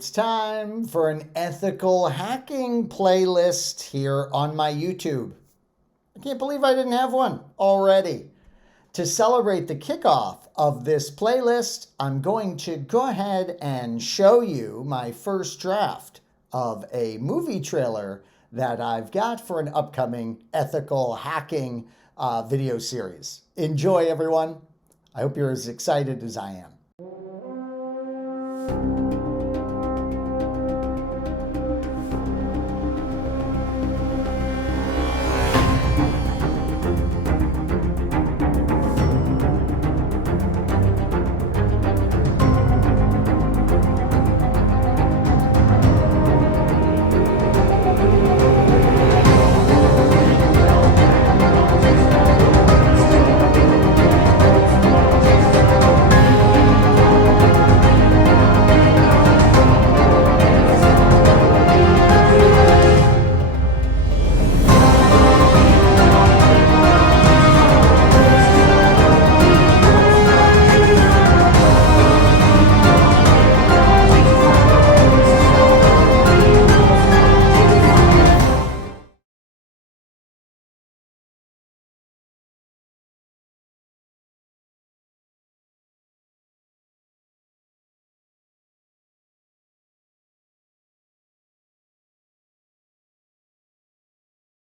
It's time for an ethical hacking playlist here on my YouTube. I can't believe I didn't have one already. To celebrate the kickoff of this playlist, I'm going to go ahead and show you my first draft of a movie trailer that I've got for an upcoming ethical hacking video series. Enjoy, everyone. I hope you're as excited as I am.